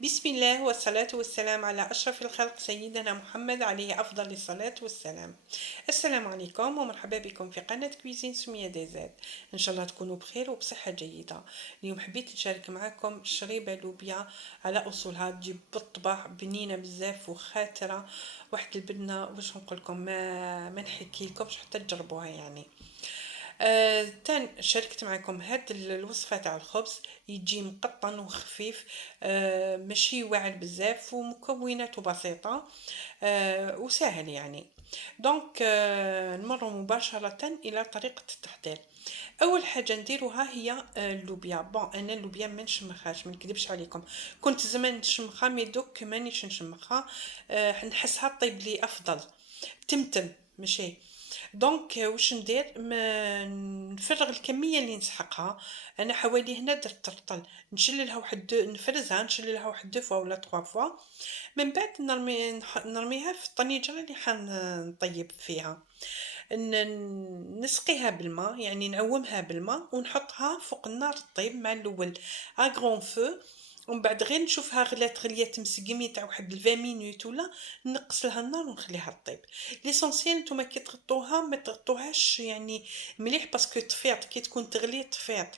بسم الله والصلاة والسلام على أشرف الخلق سيدنا محمد عليه أفضل الصلاة والسلام. السلام عليكم ومرحبا بكم في قناة كويزين سمية ديزاد. إن شاء الله تكونوا بخير وبصحة جيدة. اليوم حبيت نشارك معكم شريبة لوبيا على أصولها، تجيب بالطبع بنينة بزاف وخاترة، واحد البنة واش نقول لكم، ما نحكي لكمش حتى تجربوها يعني. تان شاركت معكم هاد الوصفة تاع الخبز، يجي مقطن وخفيف، ماشي واعر بزاف ومكوناته بسيطة، وسهل يعني. دونك نمر مباشرة إلى طريقة التحضير. أول حاجة نديروها هي اللوبيا. بون أنا اللوبيا ما نشمخهاش، ما نكذبش عليكم، كنت زمان نشمخها مي دوك مانيش نشمخها، نحسها طيب لي أفضل، تمتم ماشي. دونك واش ندير، نفرغ الكميه اللي نسحقها. انا حوالي هنا درت ترطل، نشللها واحد نفرزها، نشللها واحد دو فوا ولا تخوا فوا، من بعد نرميها في الطنجره اللي نطيب فيها. نسقيها بالماء، يعني نعومها بالماء ونحطها فوق النار طيب مع الاول غران فو، ومن بعد غير نشوفها غليات مسقمي تاع واحد 20 مينوت ولا، نقص لها النار ونخليها طيب. ليسونسيال نتوما كي تغطوها ما تغطوهاش يعني مليح، باسكو طفيات كي تكون تغلي طفيات.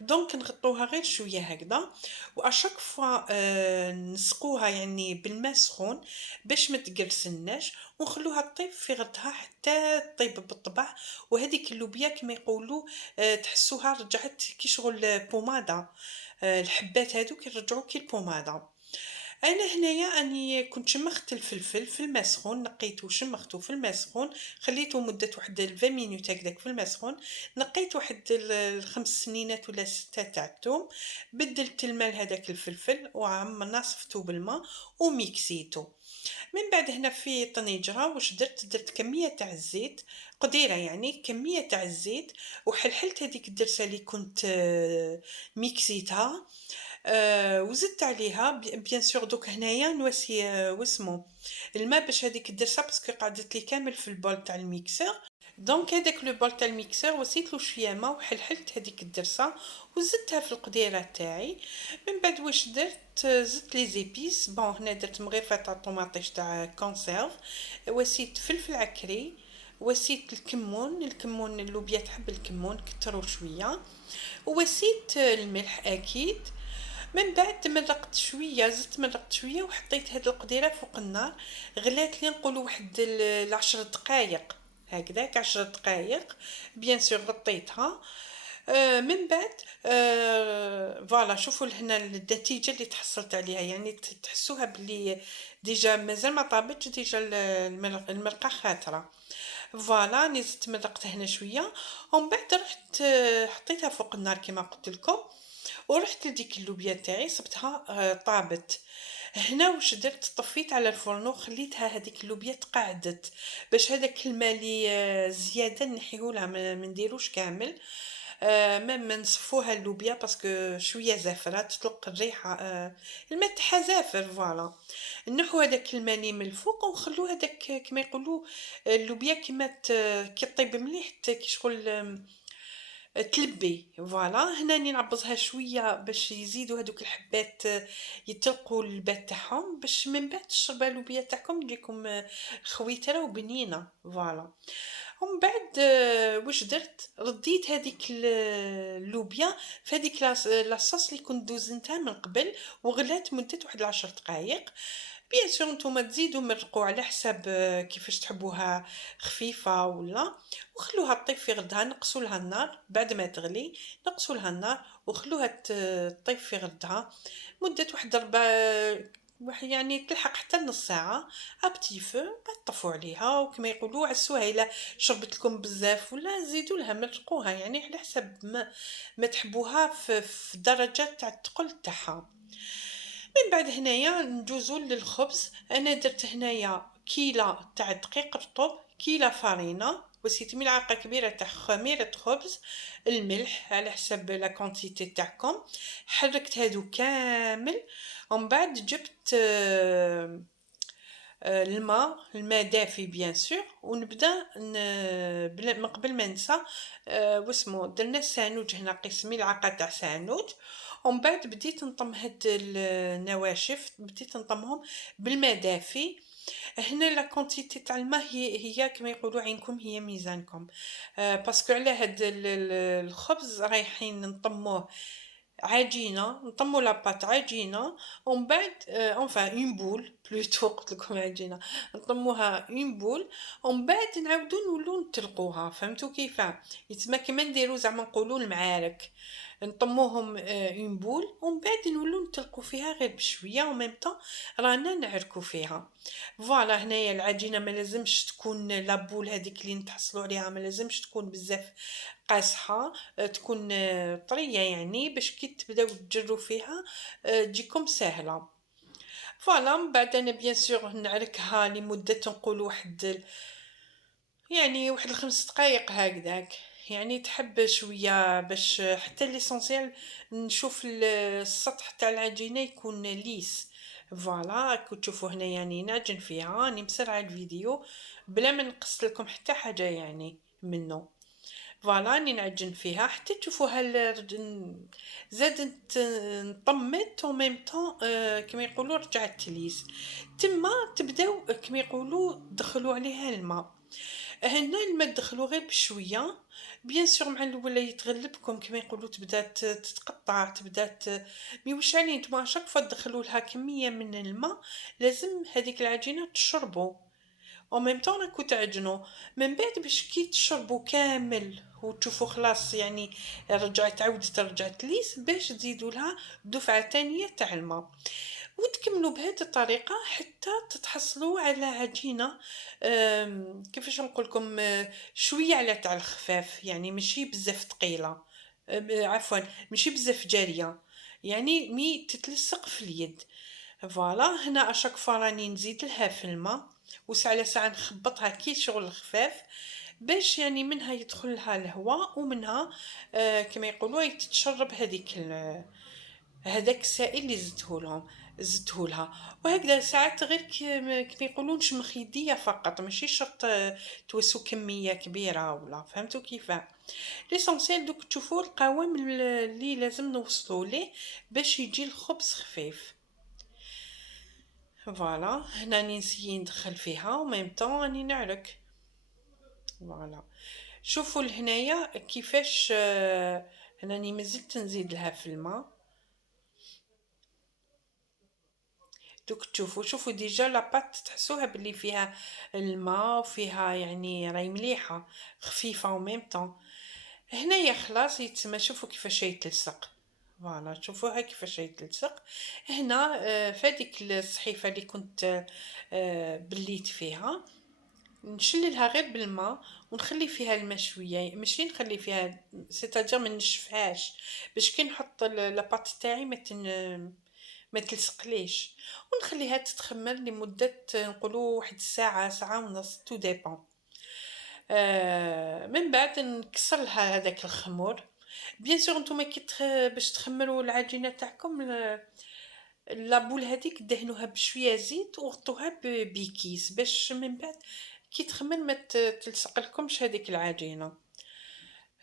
دونك نغطوها غير شويه هكذا، واشاك فوا نسقوها يعني بالماء سخون باش ما تقرسناش، ونخلوها طيب في غطها حتى طيب بالطبع. وهذيك اللوبيا كما يقولوا تحسوها رجعت كي شغل بوماده، الحبات هذوك يرجعوا كي البوماده. انا هنايا اني كنت شمخت الفلفل في الماء سخون، نقيته وشمخته في الماء سخون، خليته مده واحد 20 مينوت هكذاك في الماء سخون. نقيت واحد الخمس سنينات ولا ستة تاع الثوم، بدلت الماء لهذاك الفلفل نصفته بالماء وميكسيته. من بعد هنا في طنجرة واش درت كمية تاع الزيت قديرة، يعني كمية تاع الزيت، وحلحلت هذيك الدرسة اللي كنت ميكسيتها، وزدت عليها بيان سور. دوك هنايا نواسي واسمو الماء باش هذيك الدرسه، باسكو قعدت لي كامل في البول تاع الميكسور. دونك هذاك لو بول تاع الميكسور وسيتلو شويه ماء وحلحلت هذيك الدرسه وزدتها في القديره تاعي. من بعد واش درت، زدت لي زيبيس. بون هنا درت مغرفه تاع طوماطيش تاع كونسيرف، وسيت فلفل عكري، وسيت الكمون اللوبيا تحب الكمون كترو شويه، وسيت الملح اكيد. من بعد مرقت شويه وحطيت هاد القديره فوق النار، غلات لي نقولوا واحد 10 دقائق هكذاك، 10 دقائق بيان سور غطيتها. من بعد فوالا شوفوا لهنا النتيجه اللي تحصلت عليها، يعني تحسوها بلي ديجا مازال ما طابتش، ديجا المرقه خاتره. فوالا نزيد مرقتها هنا شويه، ومن بعد رحت حطيتها فوق النار كما قلت لكم، ورحت لديك اللوبيا تاعي صبتها طابت. هنا واش درت، طفيت على الفرن وخليتها هذيك اللوبيا تقعدت، باش هذاك الماء اللي زياده نحيهولها، ما نديروش كامل. ما نصفوها اللوبيا باسكو شويه زافره تطلق الريحه، الماء تاعها زافر. فوالا نحو هذاك الماء من الفوق ونخلو هذاك كما يقولوا اللوبيا كما كي طيب مليح كي شغل تلبي. فوالا هنا راني نعبزها شويه باش يزيدوا هذوك الحبات يتلقوا البات تاعهم، باش من بعد تشربوا اللوبيا تاعكم تجيكم خويتره وبنينه. فوالا ومن بعد واش درت، رديت هذيك اللوبيا في هذيك لاصوص اللي كنت دوزنتها من قبل، وغلات مده واحد 10 دقائق. بيان سور نتوما تزيدوا مرقوا على حساب كيفاش تحبوها، خفيفه ولا، وخلوها طيب في غدها، نقصوا لها النار بعد ما تغلي، نقصوا لها النار وخلوها طيب في غدها مده واحد يعني تلحق حتى نص ساعه ابتي فو، بعد طفوا عليها وكما يقولوا عسوها. الا شربت لكم بزاف ولا زيدوا لها مرقوها، يعني على حسب ما تحبوها في درجه تاع الثقل تاعها. من بعد هنايا ندوزو للخبز. انا درت هنايا كيلة تاع دقيق رطب، كيلة فارينة، وسيت ملعقة كبيرة تاع خميرة خبز، الملح على حسب لا كونتيتي تاعكم، حركت هادو كامل. ومن بعد جبت الماء دافي بيان سور، ونبدا من قبل ما ننسى واسمو درنا السانوج هنا، قيس ملعقه تاع سانوج، ومن بعد بديت نطم هاد النواشف، بديت نطمهم بالماء دافي. هنا لا كونتيتي تاع الماء هي كما يقولوا عينكم هي ميزانكم. باسكو على هاد الخبز رايحين نطموه عجينه، نطمو لاباط عجينه، ومن بعد اونفان اون بول بلوتو قلت لكم عجينه، نطموها اون بول، ومن بعد نعاودو نولو نطلقوها. فهمتوا كيفاه؟ يتسمى كيما نديرو زعما نقولوا المعارك، نطموهم اون بول، ومن بعد نولو نطلقو فيها غير بشويه، وميم طون رانا نعركو فيها. فوالا هنايا العجينه ما لازمش تكون لابول هذيك اللي نتحصلوا عليها، ما لازمش تكون بزاف قاصحه، تكون طريه يعني، باش كي تبداو تجروا فيها تجيكم سهله. فوالا من بعد انا بيان سور نعركها لمده نقولوا يعني واحد 5 دقائق هكذاك، يعني تحب شويه باش حتى ليسونسيال نشوف السطح تاع العجينه يكون ليس. فوالا كنت تشوفوا هنا يعني نعجن فيها، راني مسرعه الفيديو بلا ما نقص لكم حتى حاجه يعني منه. فوالا راني نعجن فيها حتى تشوفوها زادت نطمت، و ميم طون كما يقولوا رجعت تليس. تما تبداو كما يقولوا دخلوا عليها الماء. هنا الماء تدخلو غير بشويه، بيان سور مع الاول يتغلبكم كما يقولوا، تبدا تتقطع، تبدا مي واش عليه نتوما شاك فوا تدخلوا لها كميه من الماء لازم هذيك العجينه تشربو، او ميم طون راكو تعجنوا. من بعد باش كي تشربوا كامل وتشوفوا خلاص يعني رجعت ليس، باش تزيدوا لها دفعه ثانيه تاع الماء، وتكملوا بهذه الطريقه حتى تتحصلوا على عجينه كيفاش نقول لكم، شويه على تاع الخفاف، يعني ماشي بزاف ثقيله، عفوا ماشي بزاف جاريه، يعني مي تتلصق في اليد. فوالا هنا اشاك فوا راني نزيد لها في الماء، وساعه على ساعه نخبطها كي شغل خفاف، باش يعني منها يدخل لها الهواء، ومنها كما يقولوا تتشرب هذاك السائل اللي زدته لها. وهكذا ساعات غير كما يقولون نشمخ يديا فقط، ماشي شرط توسو كميه كبيره ولا. فهمتوا كيفاه؟ ليسونسيال دوك تشوفوا القوام اللي لازم نوصلوا ليه باش يجي الخبز خفيف. فوالا هنا نسيي ندخل فيها وميم طون راني نعرك. فوالا شوفوا لهنايا كيفاش هناني مازلت نزيد لها في الماء. دوك شوفوا ديجا لاباط تحسوها بلي فيها الماء وفيها يعني راهي مليحه خفيفه وميم طون. هنايا خلاص يتسمى شوفوا كيفاش يتلصق. فوالا شوفوها كيفاش يتلصق. هنا فهاديك الصحيفه اللي كنت بليت فيها نشللها غير بالماء ونخلي فيها الماء شويه، ماشي نخلي فيها سيتاجير ما نشفهاش، باش كي نحط لاباط تاعي ما تلصقليش، ونخليها تتخمر لمده نقولوا واحد الساعه، ساعه ونص، تو ديبون. من بعد نكسر لها هذاك الخمور. بيان سور نتوما باش تخمروا العجينه تاعكم لابول هذيك دهنوها بشويه زيت وغطوها بكيس، باش من بعد كي تخمر ما تلصق لكمش هذيك العجينه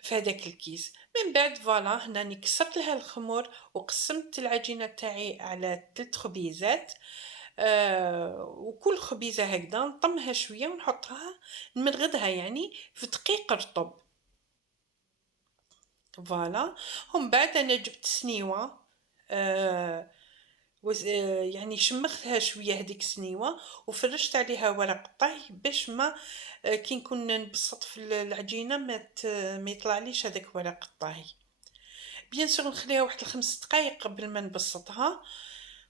في هذاك الكيس. من بعد فوالا هنا كسرت لها الخمور وقسمت العجينه تاعي على 3 خبيزات، وكل خبيزه هكذا نطمها شويه ونحطها نمرغدها يعني في دقيق رطب. فوالا ومن بعد انا جبت سنيوه، يعني شمختها شويه هذيك السنيوه وفرشت عليها ورق طهي باش ما كي نكون نبسط في العجينه ما يطلعليش هذاك ورق الطهي. بيان سور نخليها واحد 5 دقائق قبل ما نبسطها،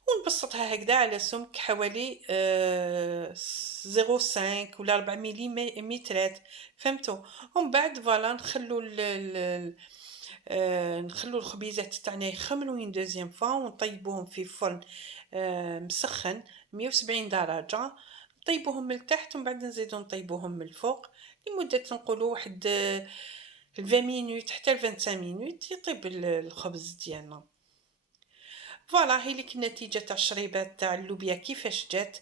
ونبسطها هكذا على سمك حوالي 0.5 ولا 4 مليمترات. فهمتوا؟ ومن بعد فوالا نخلو الخبيزات تاعنا يخمروا اون دوزيام فوا، ونطيبوهم في فرن مسخن 170 درجه، نطيبوهم من التحت ومن بعد نزيدو نطيبوهم من الفوق لمده نقولوا واحد 20 مينوت حتى 25 مينوت يطيب الخبز ديالنا. فوالا هي لك النتيجه تاع الشريبات تاع اللوبيا كيفاش جات.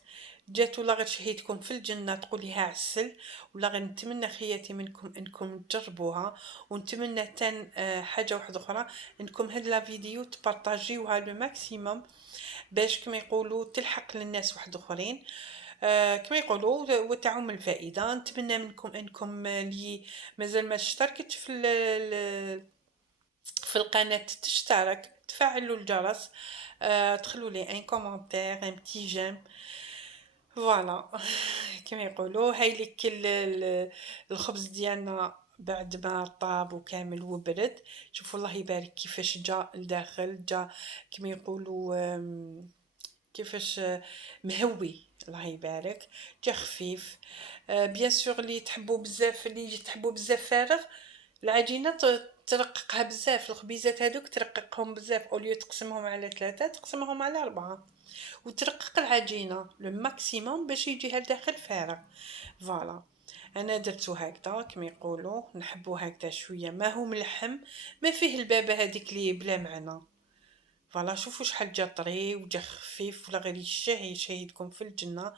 جات ولا غير شهيتكم في الجنة تقوليها عسل، ولا غير نتمنى خياتي منكم انكم تجربوها، ونتمنى تان حاجة واحدة اخرى، انكم هاد لا فيديو تبارطاجيوها لو ماكسيموم باش كما يقولوا تلحق للناس واحد اخرين. كما يقولوا وتعم الفائدة. نتمنى منكم انكم اللي مازال ما اشتركتش في القناة تشترك، تفعلوا الجرس، تخلوا لي ان كومونتير ان بتي جيم. فوالا. كما يقولوا هاي لك الخبز ديالنا بعد ما طاب وكامل وبرد. شوفوا الله يبارك كيفاش جا لداخل، جا كما يقولوا كيفاش مهوي. الله يبارك، جا خفيف. بيان سور اللي تحبوا بزاف فارغ، العجينه ترققها بزاف، الخبيزات هذوك ترققهم بزاف، اوليو تقسمهم على 3 تقسمهم على 4، وترقق العجينه لو ماكسيموم باش يجيها لداخل فارغ. فوالا. انا درتو هكذا كما يقولوا، نحبو هكذا شويه ما هو ملحم، ما فيه البابه هذيك اللي بلا معنى. فوالا. شوفوا شحال جا طري وجا خفيف، ولا غير يشهيدكم في الجنه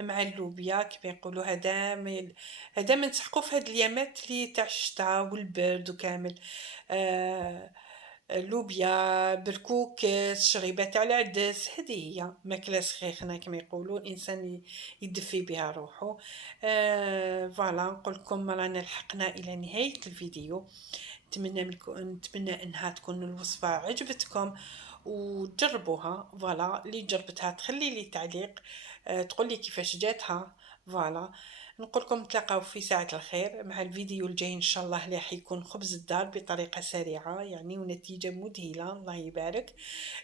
مع اللوبيا كما يقولوا. هذا ما نسحقوا في هاد الايامات اللي تاع الشتاء والبرد وكامل. اللوبيا بالكوكس، شريبه تاع العدس، هذه هي ماكله سخيخه كما يقولوا، الانسان يدفي بها روحه. فوالا. نقول لكم رانا لحقنا الى نهايه الفيديو. نتمنى انها تكون الوصفه عجبتكم وتجربوها. فوالا. اللي جربتها تخلي لي تعليق، تقول لي كيفاش جاتها. فوالا. نقول لكم نتلاقاو في ساعة الخير مع الفيديو الجاي ان شاء الله، اللي حيكون خبز الدار بطريقة سريعة يعني ونتيجة مذهلة. الله يبارك.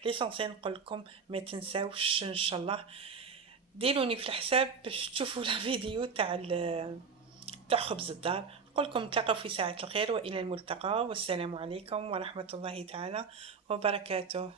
ليسونسيال نقول لكم ما تنساوش ان شاء الله ديروني في الحساب باش تشوفوا الفيديو تاع خبز الدار. نقول لكم نتلاقاو في ساعة الخير والى الملتقى، والسلام عليكم ورحمة الله تعالى وبركاته.